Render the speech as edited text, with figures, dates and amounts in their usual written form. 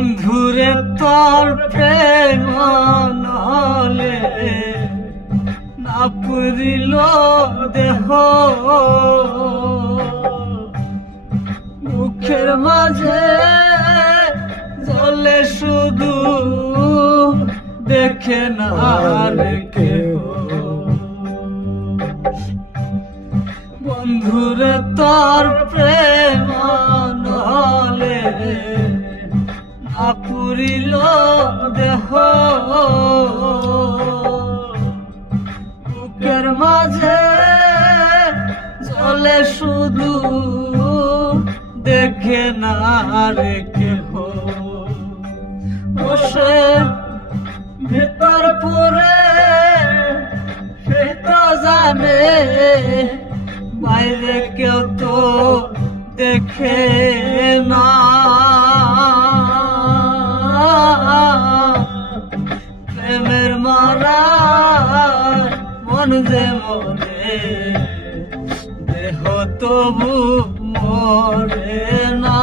বন্ধুরে তোর প্রেম নহলে না পুরিল দেহ, মুখের মাঝে জলে শুধু দেখে না আর কেহ। বন্ধুরে তোর প্রেম নহলে না পুরিল দেহ, বুকের মাঝে জলে শুধু দেখে না রে কেহ। বসে ভিতর পুরে সে তো জানে, বাইরে কেউ তো দেখে না। প্রেমের মারা মন যে মরে, দেহ তবু মরে না।